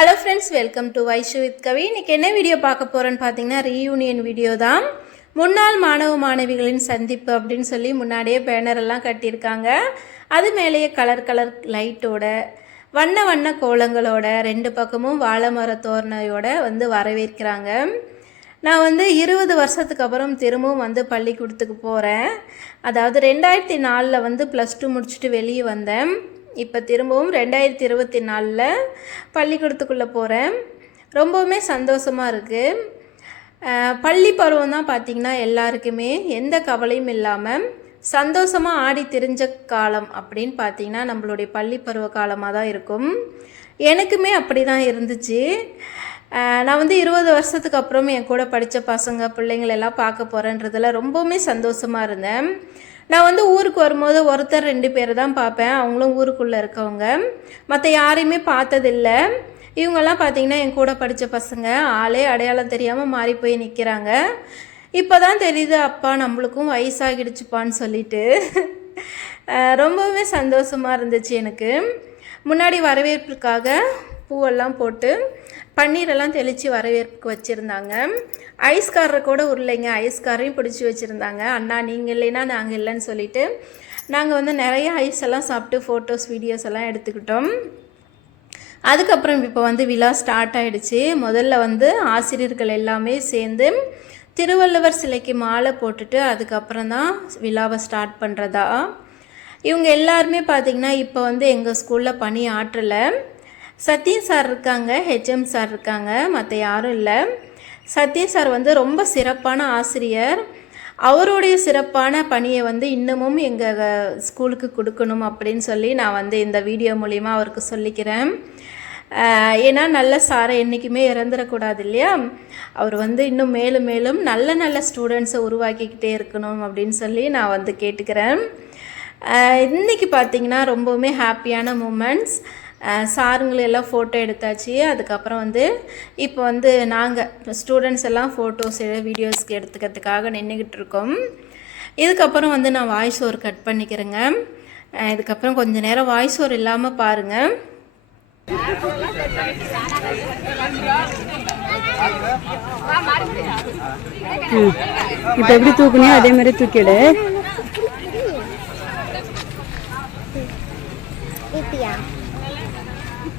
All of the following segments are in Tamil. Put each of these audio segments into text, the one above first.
Hello friends welcome to Vaishu with Kavi இன்றைக்கி என்ன வீடியோ பார்க்க போகிறோன்னு பார்த்தீங்கன்னா ரீயூனியன் வீடியோ தான். முன்னாள் மாணவ மாணவிகளின் சந்திப்பு அப்படின்னு சொல்லி முன்னாடியே பேனர் எல்லாம் கட்டியிருக்காங்க. அது மேலேயே கலர் கலர் லைட்டோட வண்ண வண்ண கோலங்களோட ரெண்டு பக்கமும் வாழை மர தோரணையோட வந்து வரவேற்கிறாங்க. நான் வந்து இருபது வருஷத்துக்கு அப்புறம் திரும்பவும் வந்து பள்ளிக்கூடத்துக்கு போகிறேன் அதாவது ரெண்டாயிரத்தி நாலில் வந்து ப்ளஸ் டூ முடிச்சுட்டு வெளியே வந்தேன். இப்போ திரும்பவும் ரெண்டாயிரத்தி இருபத்தி நாலில் பள்ளிக்கூடத்துக்குள்ளே போகிறேன். ரொம்பவுமே சந்தோஷமாக இருக்குது பள்ளி பருவம் தான் பார்த்திங்கன்னா எல்லாருக்குமே எந்த கவலையும் இல்லாமல் சந்தோஷமாக ஆடி தெரிஞ்ச காலம் அப்படின்னு பார்த்தீங்கன்னா நம்மளுடைய பள்ளி பருவ காலமாக தான் இருக்கும். எனக்குமே அப்படி தான் இருந்துச்சு. நான் வந்து இருபது வருஷத்துக்கு அப்புறம் என் கூட படித்த பசங்க பிள்ளைங்கள எல்லாம் பார்க்க போகிறேன்றதுல ரொம்பவுமே சந்தோஷமாக இருந்தேன். நான் வந்து ஊருக்கு வரும்போது ஒருத்தர் ரெண்டு பேர் தான் பார்ப்பேன். அவங்களும் ஊருக்குள்ளே இருக்கவங்க. மற்ற யாரையுமே பார்த்ததில்ல. இவங்கெல்லாம் பார்த்தீங்கன்னா என் கூட படித்த பசங்க. ஆளே அடையாளம் தெரியாமல் மாறி போய் நிற்கிறாங்க இப்போ தான் தெரியுது அப்பா நம்மளுக்கும் வயசாகிடுச்சுப்பான்னு சொல்லிட்டு. அஹ் ரொம்பவே சந்தோஷமாக இருந்துச்சு எனக்கு. முன்னாடி வரவேற்புக்காக பூவெல்லாம் போட்டு பன்னீரெல்லாம் தெளித்து வரவேற்புக்கு வச்சுருந்தாங்க. ஐஸ்காரரை கூட உருளைங்க ஐஸ்காரையும் பிடிச்சி வச்சுருந்தாங்க. அண்ணா நீங்கள் இல்லைன்னா நாங்கள் இல்லைன்னு சொல்லிட்டு நாங்கள் வந்து நிறைய ஐஸ் எல்லாம் சாப்பிட்டு ஃபோட்டோஸ் வீடியோஸ் எல்லாம் எடுத்துக்கிட்டோம். அதுக்கப்புறம் இப்போ வந்து விழா ஸ்டார்ட் ஆகிடுச்சு முதல்ல வந்து ஆசிரியர்கள் எல்லாமே சேர்ந்து திருவள்ளுவர் சிலைக்கு மாலை போட்டுட்டு அதுக்கப்புறம் தான் விழாவை ஸ்டார்ட் பண்ணுறதா இவங்க எல்லாருமே பார்த்திங்கன்னா இப்போ வந்து எங்கள் ஸ்கூலில் பணி ஆற்றலை. சத்யம் சார் இருக்காங்க ஹெச்எம் சார் இருக்காங்க மற்ற யாரும் இல்லை. சத்யம் சார் வந்து ரொம்ப சிறப்பான ஆசிரியர். அவருடைய சிறப்பான பணியை வந்து இன்னமும் எங்கள் ஸ்கூலுக்கு கொடுக்கணும் அப்படின்னு சொல்லி நான் வந்து இந்த வீடியோ மூலிமா அவருக்கு சொல்லிக்கிறேன். ஏன்னா நல்ல சாரை என்றைக்குமே இறந்துடக்கூடாது இல்லையா? அவர் வந்து இன்னும் மேலும் மேலும் நல்ல நல்ல ஸ்டூடெண்ட்ஸை உருவாக்கிக்கிட்டே இருக்கணும் அப்படின்னு சொல்லி நான் வந்து கேட்டுக்கிறேன். இன்றைக்கி பார்த்திங்கன்னா பார்த்தீங்கன்னா ரொம்பவுமே ஹாப்பியான மூமெண்ட்ஸ். சாருங்களை எல்லாம் ஃபோட்டோ எடுத்தாச்சு. அதுக்கப்புறம் வந்து இப்போ வந்து நாங்கள் ஸ்டூடெண்ட்ஸ் எல்லாம் ஃபோட்டோஸ் வீடியோஸ்க்கு எடுத்துக்கிறதுக்காக நின்றுக்கிட்டு இருக்கோம். இதுக்கப்புறம் வந்து நான் வாய்ஸ் ஓவர் கட் பண்ணிக்கிறேங்க. இதுக்கப்புறம் கொஞ்ச நேரம் வாய்ஸ் ஓவர் இல்லாமல் பாருங்கள் இப்போ எப்படி தூக்குனியோ அதே மாதிரி தூக்கிடு இப்படியா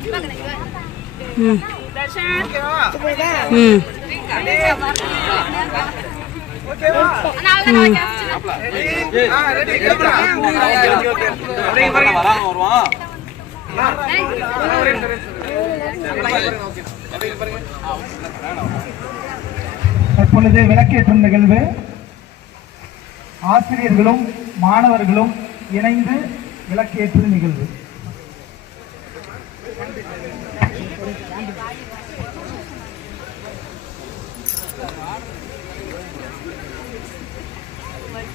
ம் இப்படிதான் ம் தற்பொழுது விளக்கேற்றும் நிகழ்வு. ஆசிரியர்களும் மாணவர்களும் இணைந்து விளக்கேற்றும் நிகழ்வு.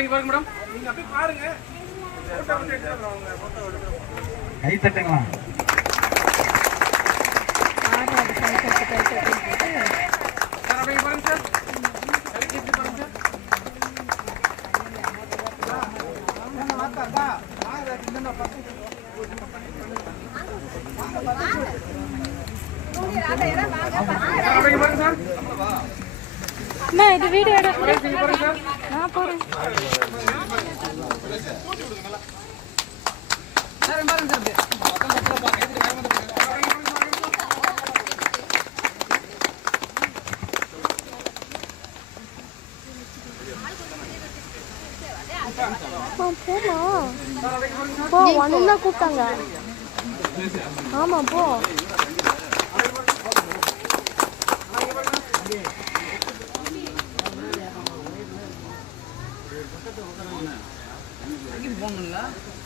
அப்படியே பாருங்க மேடம். கை தட்டுங்களா? சார் அப்படியே பாருங்க சார். கை தட்டி பாருங்க சார். நான் இது வீடியோ எடு. நான் போறேன் போமா போ ஒன்னு தான் கூப்பிட்டாங்க. ஆமா போ.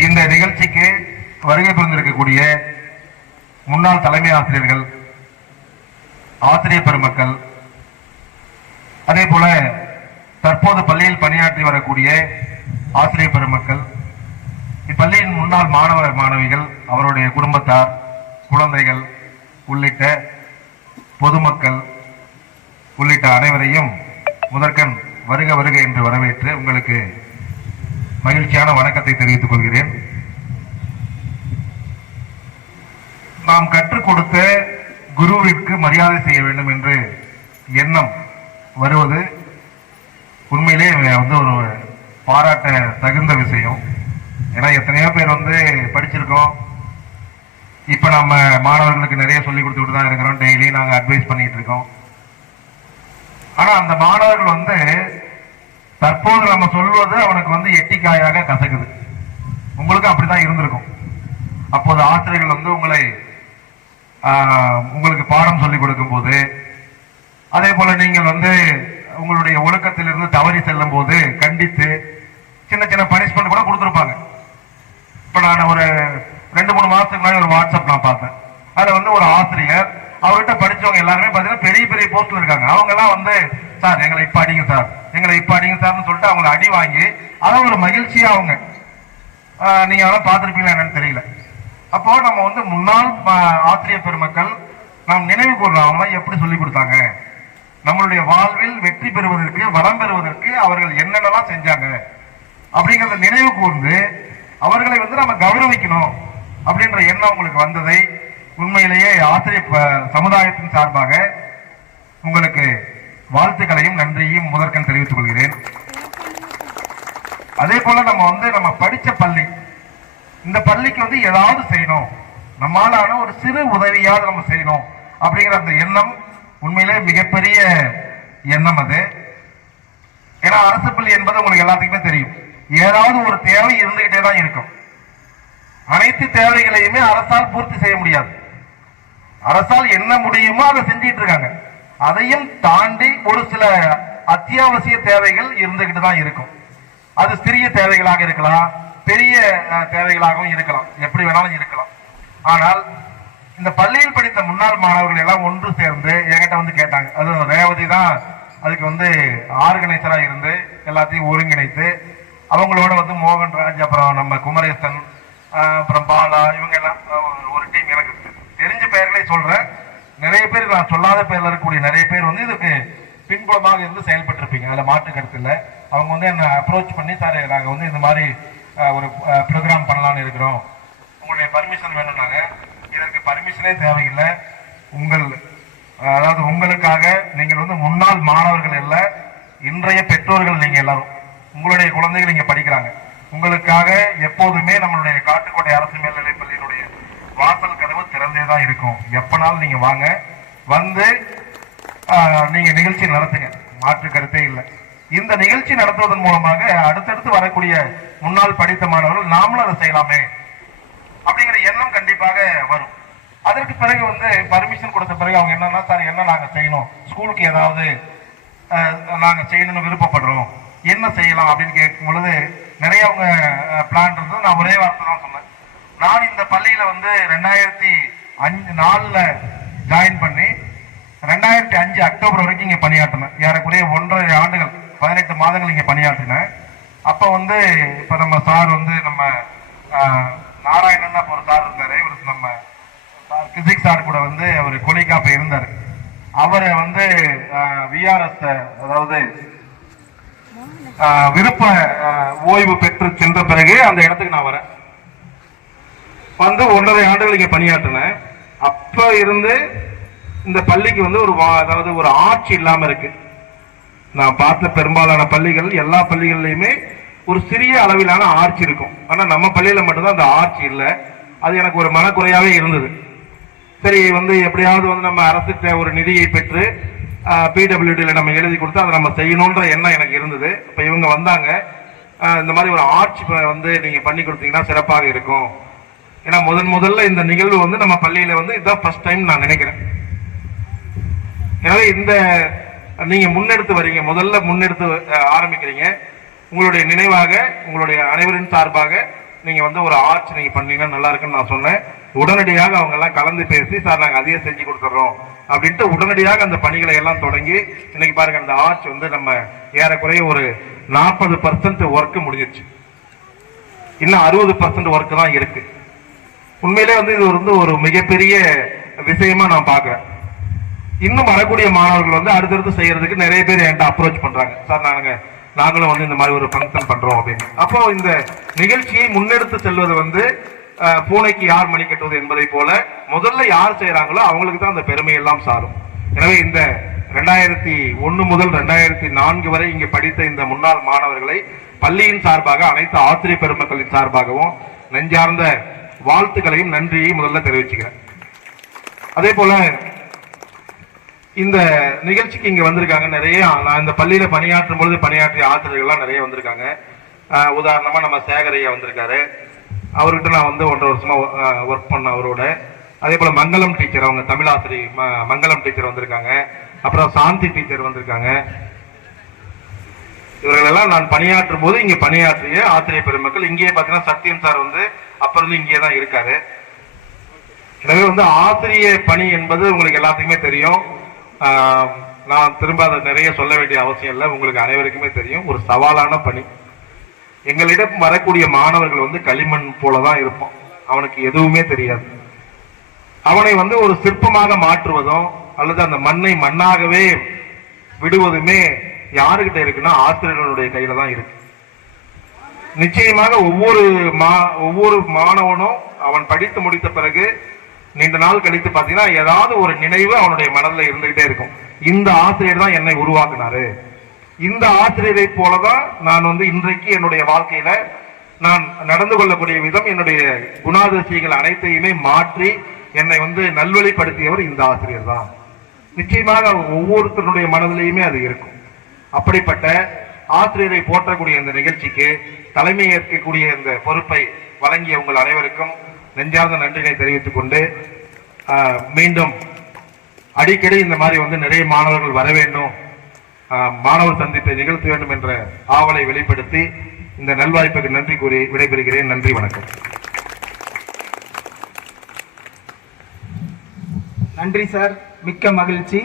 இந்த நிகழ்ச்சிக்கு வருகை புரிந்திருக்கக்கூடிய முன்னாள் தலைமை ஆசிரியர்கள் ஆசிரியர் பெருமக்கள் அதே போல தற்போது பள்ளியில் பணியாற்றி வரக்கூடிய ஆசிரியர் பெருமக்கள் இப்பள்ளியின் முன்னாள் மாணவ மாணவிகள் அவருடைய குடும்பத்தார் குழந்தைகள் உள்ளிட்ட பொதுமக்கள் உள்ளிட்ட அனைவரையும் முதற்கண் வருக வருக என்று வரவேற்று உங்களுக்கு மகிழ்ச்சியான வணக்கத்தை தெரிவித்துக் கொள்கிறேன். நாம் கற்றுக் கொடுத்த குருவிற்கு மரியாதை செய்ய வேண்டும் என்று எண்ணம் வருவது உண்மையிலே வந்து ஒரு பாராட்ட தகுந்த விஷயம். ஏன்னா எத்தனையோ பேர் வந்து படிச்சிருக்கோம். இப்ப நம்ம மாணவர்களுக்கு நிறைய சொல்லி கொடுத்துட்டு தான் இருக்கிறோம். டெய்லி நாங்கள் அட்வைஸ் பண்ணிட்டு இருக்கோம். ஆனா அந்த மாணவர்கள் வந்து தற்போது நம்ம சொல்வது அவனுக்கு வந்து எட்டிக்காயாக கசக்குது. உங்களுக்கு அப்படிதான் இருந்திருக்கும். அப்போது ஆசிரியர்கள் வந்து உங்களை உங்களுக்கு பாடம் சொல்லிக் கொடுக்கும் போது அதே போல நீங்கள் வந்து உங்களுடைய ஒழுக்கத்திலிருந்து தவறி செல்லும் போது கண்டித்து சின்ன சின்ன பனிஷ்மெண்ட் கூட கொடுத்துருப்பாங்க. இப்போ நான் ஒரு ரெண்டு மூணு மாதத்துக்கு முன்னாடி ஒரு வாட்ஸ்அப் நான் பார்த்தேன். அதில் வந்து ஒரு ஆசிரியர் அவர்கிட்ட படித்தவங்க எல்லாருமே பார்த்தீங்கன்னா பெரிய பெரிய போஸ்டில் இருக்காங்க. அவங்கெல்லாம் வந்து சார் எங்களை இப்ப அடிங்க சார். எங்களை இப்ப அடிங்க சார்னு சொல்லிட்டு அவங்களை அடி வாங்கி அதான் ஒரு மகிழ்ச்சியா அவங்க. ஆஹ், நீங்க அதெல்லாம் பார்த்திருப்பீங்களா என்னன்னு தெரியல. அப்போ நம்ம வந்து முன்னாள் ஆஹ், ஆசிரியர் பெருமக்கள் நாம் நினைவு கூறுறோம் எப்படி சொல்லி கொடுத்தாங்க? நம்மளுடைய வாழ்வில் வெற்றி பெறுவதற்கு வளம் பெறுவதற்கு அவர்கள் என்னென்னலாம் செஞ்சாங்க? அப்படிங்கிறத நினைவு கூர்ந்து அவர்களை வந்து நம்ம கௌரவிக்கணும் அப்படின்ற எண்ணம் உங்களுக்கு வந்ததை உண்மையிலேயே ஆசிரியர் ப- சமுதாயத்தின் சார்பாக உங்களுக்கு வாழ்த்துக்களையும் நன்றியையும் முதற்கண் தெரிவித்துக் கொள்கிறேன். அதே போல நம்ம வந்து நம்ம படிச்ச பள்ளி. இந்த பள்ளிக்கு வந்து ஏதாவது செய்யணும். நம்மாலான ஒரு சிறு உதவியாவது நம்ம செய்யணும் அப்படிங்கிற அந்த எண்ணம் உண்மையிலே மிகப்பெரிய எண்ணம் அது. ஏன்னா அரசு பள்ளி என்பது உங்களுக்கு எல்லாத்துக்குமே தெரியும். ஏதாவது ஒரு தேவை இருந்துகிட்டே தான் இருக்கும். அனைத்து தேவைகளையுமே அரசால் பூர்த்தி செய்ய முடியாது. அரசால் என்ன முடியுமோ அதை செஞ்சிட்டு இருக்காங்க. அதையும் தாண்டி ஒரு சில அத்தியாவசிய தேவைகள் இருந்துகிட்டு தான் இருக்கும். அது சிறிய தேவைகளாக இருக்கலாம் பெரிய தேவைகளாகவும் இருக்கலாம். எப்படி வேணாலும் இருக்கலாம். ஆனால் இந்த பள்ளியில் படித்த முன்னாள் மாணவர்கள் எல்லாம் ஒன்று சேர்ந்து என்கிட்ட வந்து கேட்டாங்க. அது ரேவதி தான் அதுக்கு வந்து ஆர்கனைசராக இருந்து எல்லாத்தையும் ஒருங்கிணைத்து அவங்களோட வந்து மோகன்ராஜ் அப்புறம் நம்ம குமரேசன் அப்புறம் பாலா இவங்க எல்லாம் ஒரு டீம் எனக்கு தெரிஞ்ச பெயர்களை சொல்றேன். நிறைய பேர் நான் சொல்லாத பேர்ல இருக்கக்கூடிய நிறைய பேர் வந்து இதுக்கு பின்புலமாக இருந்து செயல்பட்டு இருப்பீங்க அதில் மாற்று கருத்தில் அவங்க வந்து என்ன அப்ரோச் பண்ணி சார் நாங்கள் வந்து இந்த மாதிரி ஒரு ப்ரோக்ராம் பண்ணலான்னு இருக்கிறோம். உங்களுடைய பர்மிஷன் வேணும்னாங்க இதற்கு பர்மிஷனே தேவையில்லை. உங்கள் அதாவது உங்களுக்காக நீங்கள் வந்து முன்னாள் மாணவர்கள் இல்லை இன்றைய பெற்றோர்கள் நீங்கள் எல்லாரும் உங்களுடைய குழந்தைகள் இங்கே படிக்கிறாங்க. உங்களுக்காக எப்போதுமே நம்மளுடைய காட்டுக்கோட்டை அரசு மேல்நிலைப் பள்ளியினுடைய வாசல் திறந்தே தான் இருக்கும். எப்பனாலும் நீங்க வாங்க. வந்து நீங்கள் நீங்க நிகழ்ச்சி நடத்துங்க. மாற்று கருத்தே இல்லை. இந்த நிகழ்ச்சி நடத்துவதன் மூலமாக அடுத்தடுத்து வரக்கூடிய முன்னாள் படித்த மாணவர்கள் நாமளும் அதை செய்யலாமே அப்படிங்கிற எண்ணம் கண்டிப்பாக வரும். அதற்கு பிறகு வந்து பர்மிஷன் கொடுத்த பிறகு அவங்க என்னன்னா சார் என்ன நாங்க செய்யணும்? ஸ்கூலுக்கு ஏதாவது நாங்கள் நாங்க செய்யணும்னு விருப்பப்படுறோம். என்ன செய்யலாம்? அப்படின்னு கேட்கும் பொழுது நிறைய அவங்க பிளான் இருந்தது. நான் ஒரே வார்த்தை தான் சொன்னேன். நான் இந்த பள்ளியில வந்து ரெண்டாயிரத்தி அஞ்சு நாலுல ஜாயின் பண்ணி ரெண்டாயிரத்தி அஞ்சு அக்டோபர் வரைக்கும் இங்க பணியாற்றினேன். ஏறக்குறைய ஒன்றரை ஆண்டுகள் பதினெட்டு மாதங்கள் இங்க பணியாற்றினேன். அப்ப வந்து இப்ப நம்ம சார் வந்து நம்ம நாராயணன் அப்ப ஒரு சார் இருந்தாரு இவர் நம்ம பிசிக்ஸ் சார் கூட வந்து அவர் கொலிகாப்ப இருந்தார். அவரை வந்து விஆர்எஸ் அதாவது விருப்ப ஓய்வு பெற்று சென்ற பிறகு அந்த இடத்துக்கு நான் வரேன். வந்து ஒன்றரை ஆண்டுகள் இங்க பணியாற்றினேன். அப்ப இருந்து இந்த பள்ளிக்கு வந்து ஒரு வா- அதாவது ஒரு ஆட்சி இல்லாம இருக்கு. நான் பார்த்த பெரும்பாலான பள்ளிகள் எல்லா பள்ளிகள்லையுமே ஒரு சிறிய அளவிலான ஆட்சி இருக்கும். ஆனா நம்ம பள்ளியில மட்டும்தான் அந்த ஆட்சி இல்லை. அது எனக்கு ஒரு மனக்குறையாவே இருந்தது. சரி வந்து எப்படியாவது வந்து நம்ம அரசுகிட்ட ஒரு நிதியை பெற்று பிடபிள்யூடியில் நம்ம எழுதி கொடுத்து அதை நம்ம செய்யணுன்ற எண்ணம் எனக்கு இருந்தது. இப்போ இவங்க வந்தாங்க. இந்த மாதிரி ஒரு ஆட்சி வந்து நீங்கள் பண்ணி கொடுத்தீங்கன்னா சிறப்பாக இருக்கும். ஏன்னா முதன் முதல்ல இந்த நிகழ்வு வந்து நம்ம பள்ளியில வந்து இதுதான் ஃபர்ஸ்ட் டைம் நான் நினைக்கிறேன். எனவே இந்த நீங்க முன்னெடுத்து வரீங்க முதல்ல முன்னெடுத்து ஆரம்பிக்கிறீங்க. உங்களுடைய நினைவாக உங்களுடைய அனைவரின் சார்பாக நீங்க வந்து ஒரு ஆர்ச் நீங்க பண்ணீங்கன்னா நல்லா இருக்குன்னு நான் சொன்னேன். உடனடியாக அவங்க எல்லாம் கலந்து பேசி சார் நாங்க அதையே செஞ்சு கொடுத்துறோம். அப்படின்ட்டு உடனடியாக அந்த பணிகளை எல்லாம் தொடங்கி இன்னைக்கு பாருங்க அந்த ஆர்ச் வந்து நம்ம ஏறக்குறைய ஒரு நாற்பது பர்சன்ட் ஒர்க் முடிஞ்சிருச்சு. இன்னும் அறுபது பர்சன்ட் ஒர்க் தான் இருக்கு. உண்மையிலே வந்து இது வந்து ஒரு மிகப்பெரிய விஷயமா நான் பாக்குறேன் இன்னும் வரக்கூடிய மாணவர்கள் வந்து அடுத்தடுத்து செய்யறதுக்கு நிறைய பேர் என்கிட்ட அப்ரோச் பண்றாங்க. சார் நாங்க நாங்களும் வந்து இந்த மாதிரி ஒரு ஃபங்க்ஷன் பண்றோம் அப்படின்னு. அப்போ இந்த நிகழ்ச்சியை முன்னெடுத்து செல்வது வந்து பூனைக்கு யார் மணி கட்டுவது என்பதை போல முதல்ல யார் செய்யறாங்களோ அவங்களுக்கு தான் அந்த பெருமை எல்லாம் சாரும். எனவே இந்த ரெண்டாயிரத்தி ஒன்னு முதல் ரெண்டாயிரத்தி நான்கு வரை இங்கே படித்த இந்த முன்னாள் மாணவர்களை பள்ளியின் சார்பாக அனைத்து ஆசிரியர் பெருமக்களின் சார்பாகவும் நெஞ்சார்ந்த வாழ்த்துக்களையும் நன்றியையும் முதல்ல தெரிவிச்சுக்கிறேன். அதே போல இந்த நிகழ்ச்சிக்கு இங்க வந்திருக்காங்க நிறைய நான் இந்த பள்ளியில பணியாற்றும் பொழுது பணியாற்றிய ஆசிரியர்கள்லாம் நிறைய வந்திருக்காங்க. உதாரணமா நம்ம சேகரையா வந்திருக்காரு. அவர்கிட்ட நான் வந்து ஒன்றரை வருஷமா ஒர்க் பண்ண அவரோட. அதே போல மங்களம் டீச்சர் அவங்க தமிழ் ம- மங்களம் டீச்சர் வந்திருக்காங்க. அப்புறம் சாந்தி டீச்சர் வந்திருக்காங்க. இவர்களெல்லாம் நான் பணியாற்றும் போது இங்கே பணியாற்றிய ஆசிரியர் பெருமக்கள். இங்கேயே பார்த்தீங்கன்னா சத்யன் சார் வந்து அப்புறம் இங்கே இங்கேயே தான் இருக்காரு. எனவே வந்து ஆசிரிய பணி என்பது உங்களுக்கு எல்லாத்துக்குமே தெரியும். நான் திரும்ப அதை நிறைய சொல்ல வேண்டிய அவசியம் இல்லை. உங்களுக்கு அனைவருக்குமே தெரியும். ஒரு சவாலான பணி. எங்களிடம் வரக்கூடிய மாணவர்கள் வந்து களிமண் போலதான் இருப்போம். அவனுக்கு எதுவுமே தெரியாது. அவனை வந்து ஒரு சிற்பமாக மாற்றுவதும் அல்லது அந்த மண்ணை மண்ணாகவே விடுவதுமே யாருக்கிட்ட இருக்குன்னா ஆசிரியர்களுடைய கையில தான் இருக்கு. நிச்சயமாக ஒவ்வொரு மா ஒவ்வொரு மாணவனும் அவன் படித்து முடித்த பிறகு நீண்ட நாள் கழித்து பார்த்தீங்கன்னா ஏதாவது ஒரு நினைவு அவனுடைய மனதில் இருந்துகிட்டே இருக்கும். இந்த ஆசிரியர் தான் என்னை உருவாக்குனாரு. இந்த ஆசிரியரை போலதான் நான் வந்து இன்றைக்கு என்னுடைய வாழ்க்கையில நான் நடந்து கொள்ளக்கூடிய விதம் என்னுடைய குணாதிசயங்கள் அனைத்தையுமே மாற்றி என்னை வந்து நல்வழிப்படுத்தியவர் இந்த ஆசிரியர் தான். நிச்சயமாக ஒவ்வொருத்தருடைய மனதிலையுமே அது இருக்கும். அப்படிப்பட்ட ஆசிரியரை போற்றக்கூடிய இந்த நிகழ்ச்சிக்கு தலைமை ஏற்கக்கூடிய இந்த பொறுப்பை வழங்கிய உங்கள் அனைவருக்கும் நெஞ்சார்ந்த நன்றினை தெரிவித்துக் கொண்டு மீண்டும் அடிக்கடி இந்த மாதிரி வந்து நிறைய மாணவர்கள் வர வேண்டும் மாணவர் சந்திப்பை நிகழ்த்த வேண்டும் என்ற ஆவலை வெளிப்படுத்தி இந்த நல்வாய்ப்புக்கு நன்றி கூறி விடைபெறுகிறேன். நன்றி வணக்கம். நன்றி சார். மிக்க மகிழ்ச்சி.